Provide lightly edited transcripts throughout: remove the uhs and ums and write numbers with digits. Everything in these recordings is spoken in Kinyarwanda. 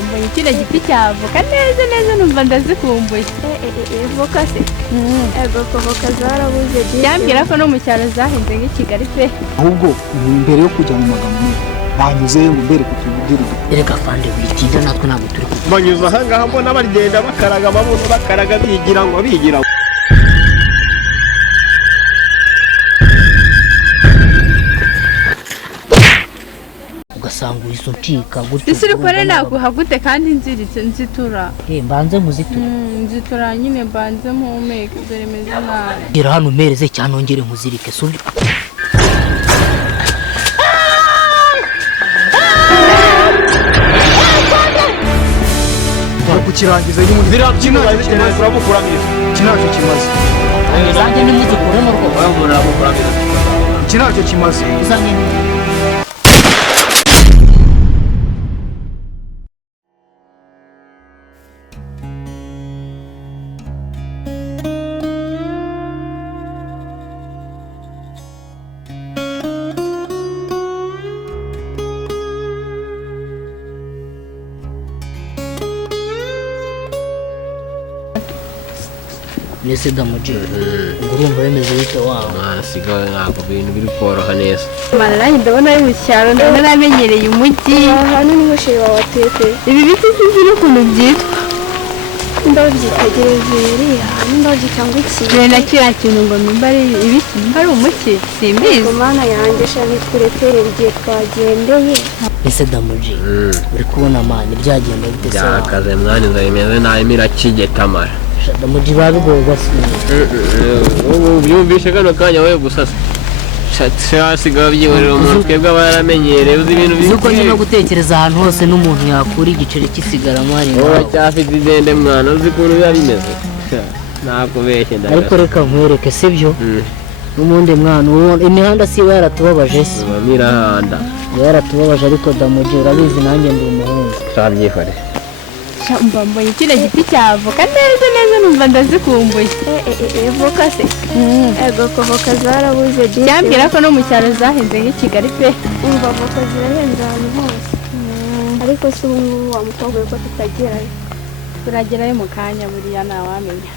Mbonye kino giti cy'avoka neza numva ndazikumbuye. Voka se? Ego voka zarabuze byinshi. Cyambwira ko no mu cyaro zahinze nk'i Kigali pe. Ahubwo mbere yo kujya mu magambo banyuze ngo mbere ko tubwire. Erega fande witinda natwe ntabwo turi banyuza ahangaha mbona bagenda bakaraga amabuno bakaraga bigira ngo ugasanga uyisoncika gutyo. Isi rukore naguha gute kandi nzitura. Mbanze muzitura. Nzitura nyine mbanze mpumeke dore meze nabi. Gira hano mereze cyane ongere muzirike subyo. Kukirangiza y'umuntu birabyinaje uramukuramiza kinacyo kimaze. Zanjye nimuzikuremo rwo. uramukuramiza Kinacyo kimaze. Zanjye Nese damuji ngurumva bemeze bite wawe sigaye ntabwo bintu biri koroha neza Maranye ndabona ari mu cyaro ndabona namenyereye umujyi Hano ni mushiri wa watete. ibi biti ziri ukuntu byitwa Ndabyitegereza ndabyita ngo iki. Rero na kiriya kintu ngo nimba ari ibiti nimba ari umuki simbizi Mana yanjye shani kuretere igihe twagendeye. Nese damuji uri kubona mani byagenda bite se byakaze mwana inzara imeze nabi mirakigetamara damuji babigoye gasubiye ubu byumvishe kano kanya wowe gusasa hasigaye byihorera umuntu twebwe aba yaramenyereye uzi ibintu uko nyine gutekereza ahantu hose n'umuntu yakura igiceri cy'isigaramo hari wowe cyafite idende mwana uzi ukuntu biba bimeze nakubeshye ariko reka nkwereke sibyo n'umundi mwana imihanda si iba yaratubabaje se mirahanda yaratubabaje ariko damuji urabizi nanjye ndi umuhungu twabyihoreye mbonye kino giti cy'avoka neza numva ndazikumbuye. Voka se? Ego voka zarabuze byinshi. Cyambwira ko no mu cyaro zahinze nk'i Kigali pe. Umva voka zirahenze ahantu hose. Ariko si ubu wa mukobwa ko tutagerayo. Turagerayo mu kanya buriya ntawamenya.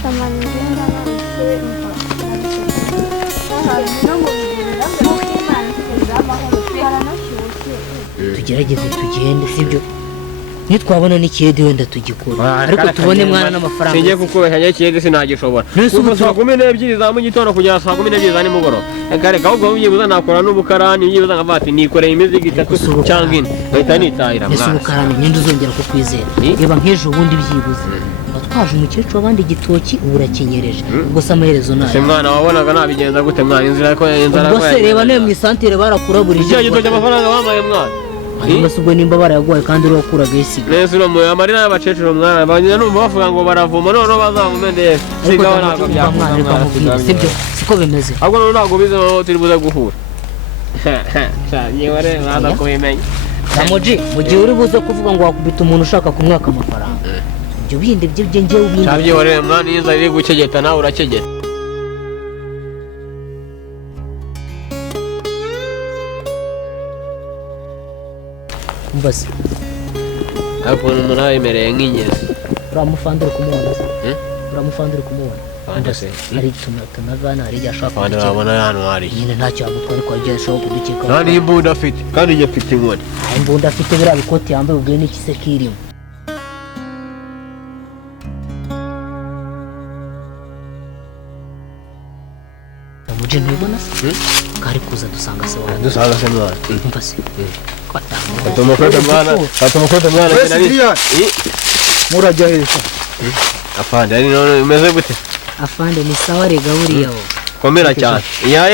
Shamani ngenda nanditse umva. tugerageze tugende sibyo nitwabona n'ikiyede wenda tugikora ariko tubone mwana n'amafaranga singiye kukubeshya njye ikiyede sinagishobora kuva saa 12 za mu gitondo kugera saa 12 za nimugoroba reka ahubwo byibuza nakora n'ubukarani byibuza nkavuga ati nikoreye imizigo itatu cyangwa ine ngahita nitahira mwana ese ubukarani ninde uzongera kukwizera reba nk'ejo ubundi byibuze batwaje umukecuru abandi igitoki ubu urakenyereje ubwo se amaherezo nayo se mwana wabonaga nabigenza gute mwana inzira ko inzara ubwo se reba nayo mu isantere barakuraburije icyo gitoki amafaranga bamaye mwana hanyuma se ubwo nimba barayaguhaye kandi uri wakuraga isiga neza uramuye amarira y'abakecuru mwana banyina numva bavuga ngo baravoma noneho bazamumendeye sigaho ntabwo byakunda sibyo siko bimeze ahubwo noneho ntabwo bize aho turi buze guhura nyeware mwaza kubimenya damuji mu gihe uri buze kuvuga ngo wakubita umuntu ushaka kumwaka amafaranga ibyo bindi by'ibyo ngewe ubindi cyabyihorere mwana iyo inzara iri gukegeta nawe urakegeta mbase ariko umuntu abemereye nk'ingezi uramufandira kumubona se uramufandira kumubona fanda se ari tunavana ari yashaka fanda urabona hano hari nyine ntacyo yagutwara ariko agiye ashobora kudukeka nta n'imbunda afite kandi njye mfite inkoni imbunda afite biriya bikoti yambaye ubwo n'iki se kirimo damuji ntubona se kari kuza dusanga se wawe dusanga se mwana umva se atumukwete mwana Murajya hesha. afande ari none umeze gute afande ni sawa rega buriya wo komera cyane ya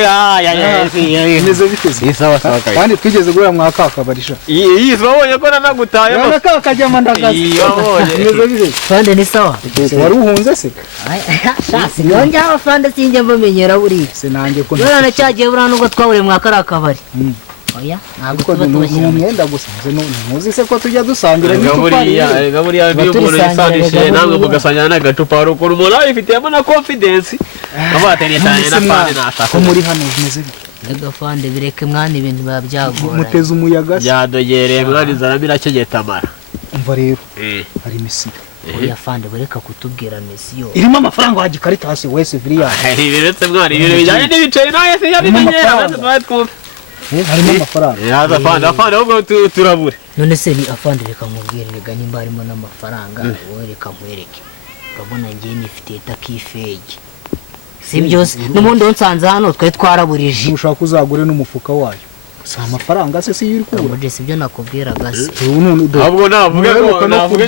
Neze biteze. ni sawa sawa kai Kandi twigeze gura mwaka akabarisha. iyi babonye ko nanagutaye Yana kakajya mandagaza. babonye Neze biteze. afande ni sawa Wari uhunze se? shasi yonge afande sinjye mbamenyera buriya Se nanjye ko none cyagiye buriya nubwo twaburiye mwaka ari akabari oya ntabwo tuba tubashyira umwenda gusa ntuzi se ko tujya dusangira gaburiya y'umuntu yisandishije namwe mugasangira n'agacupa hari ukuntu umuntu abifitiyemo na confidence abatereye cyane na fande nashaka ko muri hano bimeze Gafande bireke mwana ibintu biba byagora muteze umuyaga byadogereye mwana inzara birakegeta amara umva rero hari misiyo oya fande bareka kutubwira misiyo irimo amafaranga wa Gikaritasi wese viriya biretse mwari ibintu bijyanye n'ibiceri nawe se yabimenyera maze twaye twumva harimo amafaranga yaza afande ahubwo turabure none se ni afande reka nkubwire rega nimba harimo n'amafaranga wowe reka nkwereke urabona ngiye nifitiye takifegi si byose n'ubundi nsanze hano twari twaraburije ushaka uzagure n'umufuka wayo si amafaranga se si yuri kubura ubwo sibyo nakubwiraga se ahubwo navuge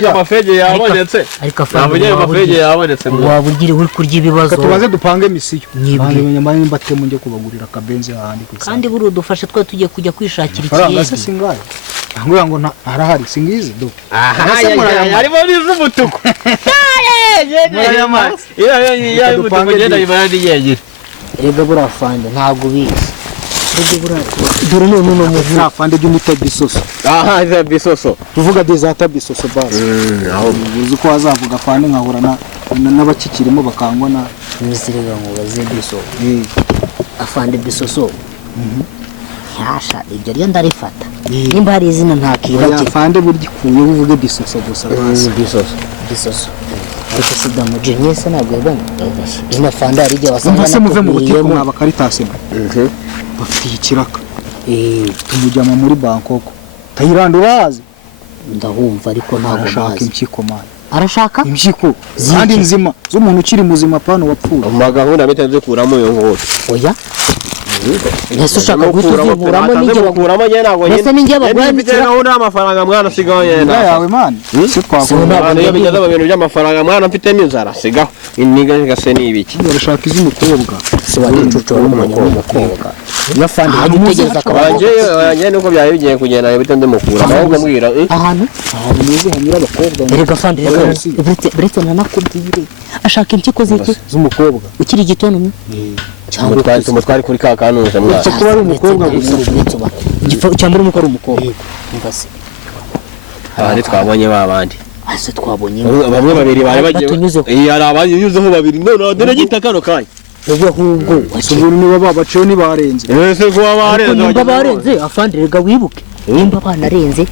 ko amafege yabonetse ariko navuge amafege yabonetse waba ugira uri kurya ibibazo tubaze dupange misiyo Nyibwire. nyamara nimba temo njye kubagurira akabenzi ahandi ku kandi buri udufashe twe tugiye kujya kwishakira amafaranga se ikiyedi singaye ntabwo ngo arahari singizi do harimo n'iz'umutuku iya y'umutuku ngenda yibara n'iyegere rega buriya fande ntabwo ubizi dore none uno muntu nta fande by'umuta bisoso aha iza bisoso tuvuga dezata bisoso basi aho uzi ko wazavuga fande nkahura n'abakikirimo bakangwa na misirega ngo baze biso afande bisoso yasha ibyo ryo ndarifata nimba hari izina ntakibagirwa fande burya ikuye uvuge bisoso gusa basi bisoso ariko sida mu jenyese ntabwo yabona ina fande ari igihe wasanga se muve mu butiko mwaba Karitasi bafite ikiraka tumujyama muri Bangkok Thailand urazi ndahumva ariko ntabwo arashaka mazi impyiko man arashaka impyiko kandi nzima z'umuntu ukiri muzima pana wapfuye amagahunda bitenze kuramo yo ngoro oya Nese ushaka gutuziburamo n'inge bakuramo je nago Nese ninge bagwa n'ikira aho n'amafaranga mwana sigaho yena yawe man se twakora iyo bigeze mu bintu by'amafaranga mwana mfite n'inzara sigaho iniga gase n'ibiki urashaka iz'umukobwa se wagicucora n'umukobwa ya fandi utegeza kabanje nuko byaye bigiye kugenda bitende mukura ahubwo mbwira ahantu muzi hanyura abakobwa erega fandi brete nanakubwire ashaka impyiko ziki z'umukobwa ukiri gitono cyangwa twari kuri ka kanuza mwana cyo kuba ari umukobwa gusa cyangwa umukobwa ari umukobwa ngase ari twabonye babandi ase twabonye bamwe babiri bari bagiye ari abanyuzeho babiri none dore gitakano kanya ubwo ahubwo basubura niba babaciye nibarenze ese ko nimba barenze afande rega wibuke nimba banarenze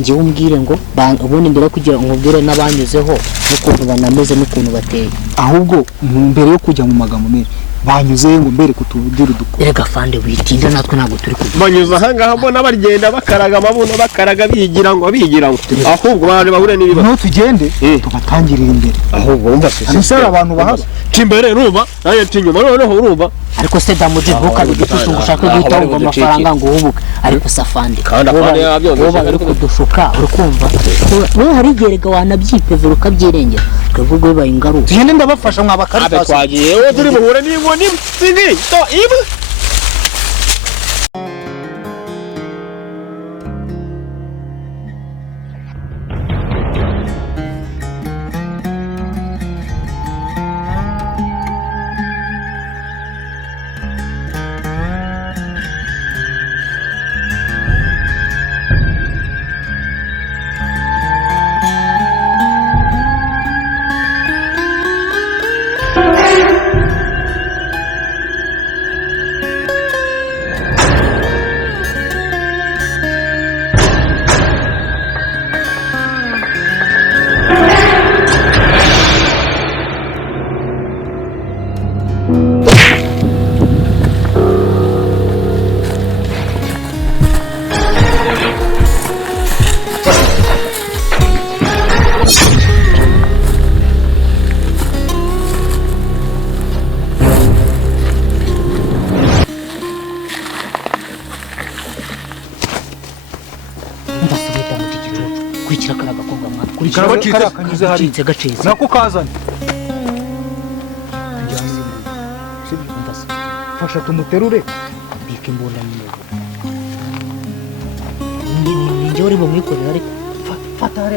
ngiye umbwire ngo ubundi mbere kugira ngo ubwire n'abanyuzeho n'ukuntu banameze n'ukuntu bateye ahubwo mbere yo kujya mu magambo menshi banyuze ngo mbere kutubudira dukora erega fande witinda natwe ntabwo turi kujya banyuze ahangaha mbona bagenda bakaraga amabuno bakaraga bigira ngo ahubwo bari bahure n'ibibazo no tugende tubatangirira imbere ahubwo wumva se anisara abantu bahaba timbere rumba naye tinyuma noneho urumva ariko se damuje ntukabigishusha ushaka guhita wumva amafaranga ngo uhubuke ariko safande kandi afande yabyumvise ariko kudushuka urikumva we hari igerega wanabyipevera ukabyirengera twebwe bibaye ingaruka tugende ndabafasha mwaba Karitasi twagiye wowe turi buhure n'inkoni singi to ibu kurikira karaga kobwa mwana kurikira kanyuze hari gacitse nako kazanye fasha tumuterure bika imbunda ninjye uri bumwikorera ariko fata hari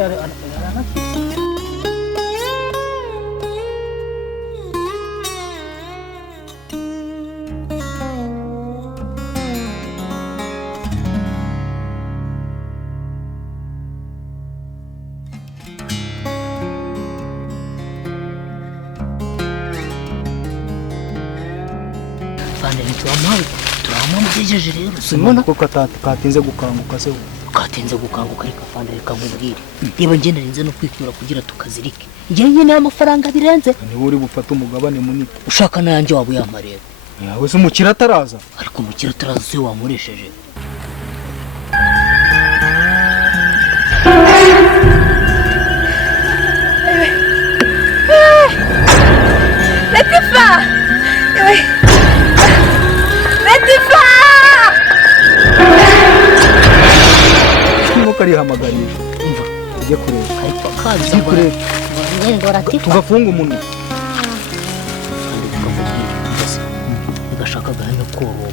fande ntituramuhaye turamugejeje rero simona ko katinze gukanguka se utinze gukanguka ariko afande reka nkubwire niba ngenda rinze no kwitura kugira tukazirike njye nyine amafaranga birenze niwe uri bufate umugabane munini ushaka nayanjye waba uyamareba yawe se umukira ataraza ariko umukira ataraza se wamuresheje Latifa! Latifa! Nkuko arihamagarisha umva ujye kureba ariko kaza kureba ngende Latifa tugafunga umunwa ugashaka gahanya koroba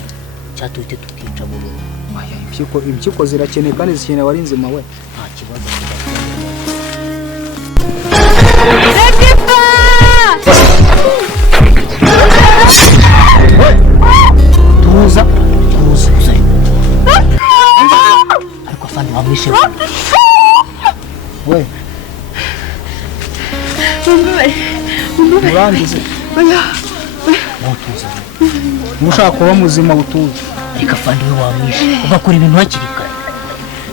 cyatuhite tukica burundu impyiko zirakeneye kandi zikeneye wari nzima we nta kibazo tuza ariko afande wamwishe we urangize mutuza mushaka kuba muzima butuze ariko afande we wamwishe ugakora ibintu hakiri kare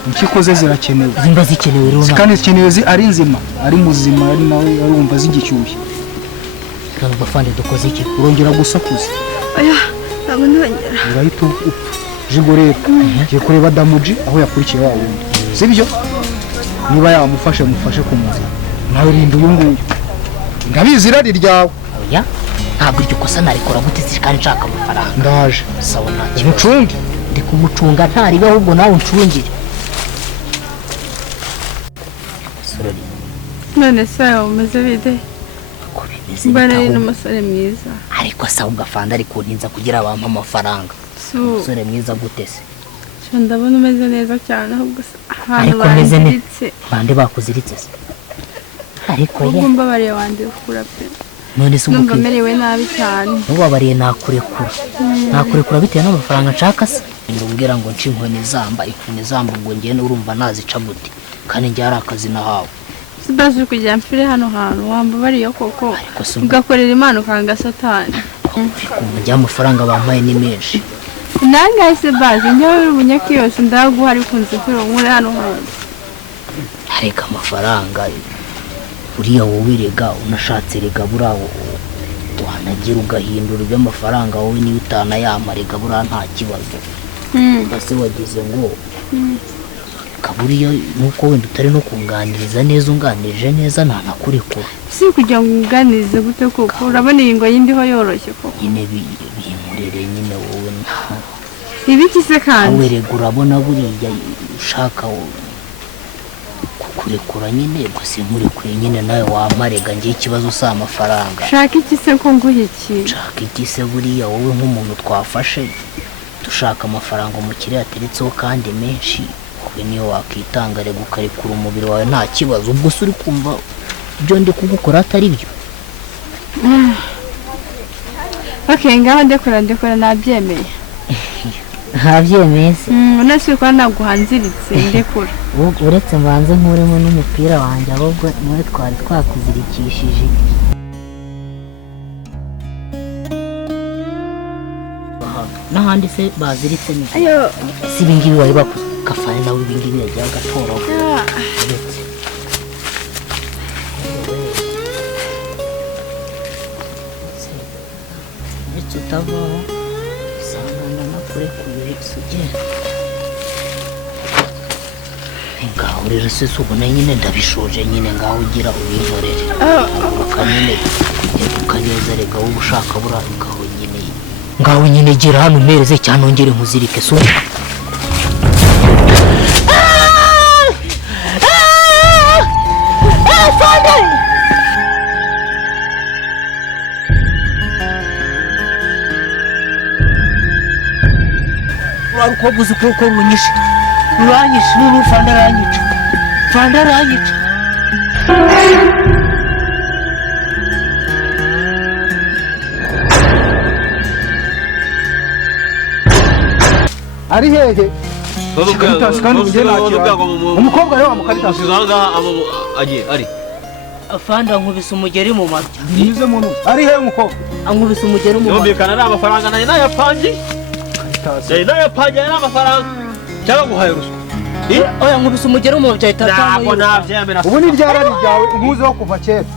impyiko ze zirakenewe zimba zikenewe rero kandi zikenewe ari nzima ari muzima ari nawe arumva zigishyushye kandi afande dukoze iki urongera gusakuza ntabwo ntongera urahita upfa jigo rero ngiye kureba damuji aho yakurikiye wa wundi sibyo niba yamufashe mufashe kumuzana nawe rinda uyu nguyu ndabizi irari ryawe oya ntabwo iryo kosa narikora gute kandi nshaka amafaranga ndaje sawa nta kibazo umucunge ndi kumucunga ntaribe ahubwo nawe uncungire sorry none se umeze bide ko bimeze mbana bitaho n'umusore mwiza ariko asaba ugafanda ariko ninza kugira abampa amafaranga umusore mwiza gute se ndabona umeze neza cyane ahubwo ahantu ariko meze banziritse bande bakuziritse se ariko ye ubwo mbabariye wandi ukura pe none se numva ubuke merewe nabi cyane ubabariye nakurekura bitewe n'amafaranga nshaka se ndubwira ngo nci inkoni zamba ngo ngende urumva nazica gute kandi njye ari akazi nahawe sibaje kujya mfire hano hantu wambabariye koko ariko se ugakorera imana ukanga satani njye amafaranga bampaye ni menshi nangahe se baje njyewe uri ubunyaki yose ndaguha ariko nzi ko nkure hano hantu areka amafaranga uriya wowe rega unashatse rega buriya wanagira ugahindura iby'amafaranga wowe niyo utanayama rega buriya nta kibazo mbese wagize ngo kaburiya nuko wenda utari no kunganiriza neza unganirije neza ntanakurekura si kugira ngo unganize gute koko urabona iyi ngo yindiho yoroshye koko nyine bimurere nyine wowe ibiki se kandi nawe rega urabona buriya ushaka kukurekura nyine gusa nkurekure nyine nawe wamarega ngiye ikibazo si amafaranga shaka iki se ko nguha iki shaka iki se buriya wowe nk'umuntu twafashe dushaka amafaranga umukiriya ateretseho kandi menshi wowe niyo wakitanga rega ukarekura umubiri wawe nta kibazo ubwo se uri kumva ibyo ndi kugukora atari byo ngaho ndekora nabyemeye ntabyemeye se unasi ko naguhanziritse ndekura uretse mbanze nkuremo n'umupira wanjye ahubwo niwe twari twakuzirikishije n'ahandi se baziritse ni si ibingibi wari bakafane nawe ibingibi yagiye agatoraho uretse utavaho usangana nakurekuye sugera ngaho rero se ubona nyine ndabishoje nyine ngaho ugira ubinkorere ukanyine ukaneza rega wowe ushaka buriya ngaho nyine gira hano umereze cyane ongere nkuzirike so warukobwa uzi kuko runyishe uranyishe n'ubu fanda aranyica ari hehe Karitasi kandi ujye nakira umukobwa rero wamukaritasi agiye ari afanda nkubise umugeri mu matwi nize muntu ari hehe umukobwa ankubise umugeri mu matwi yumvikana ari amafaranga nayo nayapangi Karitasi nayo nayapangi ari amafaranga cyangwa guhaye ruswa oya nkubise umugeri umuntu cyahita ntabwo nabyemera. ubu ni ryarari ryawe nkuzeho kuva kera.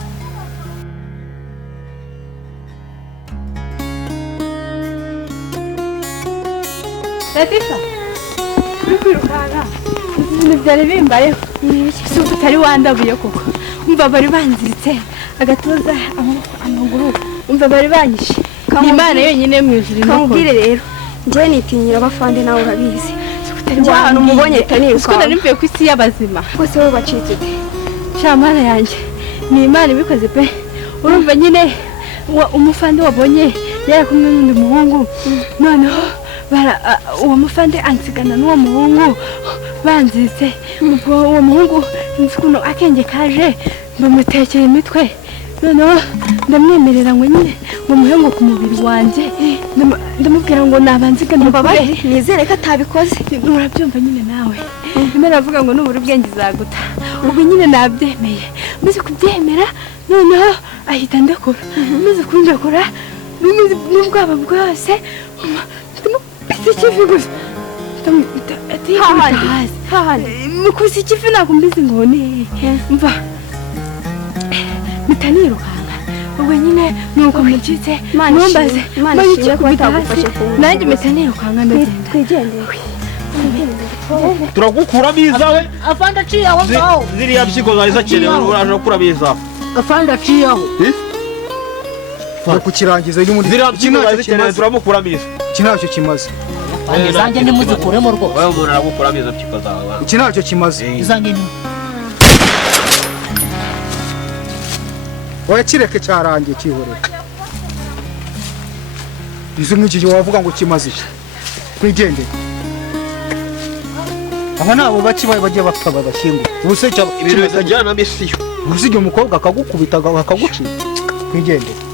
Latifa uri kwirukanka ibintu byari bimbayeho si uko utari wandabuye koko umva bari banziritse agatuza amaguru umva bari banyishe ni Imana yonyine mu ijuru kamubwire rero njye nitinyira abafande nawe urabizi njye ahantu umubonye ahita niruka siko nari mvuye ku isi y'abazima bose wowe bacitse ute shamana yanjye ni Imana ibikoze pe urumva nyine umufande wabonye yari kumwe n'undi muhungu noneho uwo mufande ansigana n'uwo muhungu banzize uwo muhungu nzi akenge kaje bamutekera imitwe noneho ndamwemerera ngo nyine ngo muhengo ku mubiri wanjye ndamubwira ngo nabanziga mbabarire nizere ko atabikoze urabyumva nyine nawe Imana avuga ngo nubura ubwenge izaguta ubwo nyine nabyemeye maze kubyemera noneho ahita ndakora maze kundakora n'ubwaba bwose ikivi gusa mukusi ikivi ntabwo mbizi ngo ne mva mpita nirukanka ubwo nyine nuko mukitse numbaze ishimwe ko atagufashe nanjye mpita nirukanka ndagenda twigendere turagukuramo izawe afande aciye aho ngaho ziriya mpyiko zari zakenewe uraje gukuramo izawe afande aciye aho kukirangiza ziriya mpyiko zari zakenewe turamukuramo iza iki ntacyo kimaze izanjye ntimuzikuremo rwose wowe umuntu aragukuramo izo mpyiko zawe iki ntacyo kimaze izanjye oya kireke cyarangiye kihorera izo nk'iki wavuga ngo kimaze iki kwigendere aba nabo bakibaye bagiye bapfa bagashyingura ubuse ibintu bitajyana na misiyo ubuse igihe umukobwa akagukubita akagucika kwigendere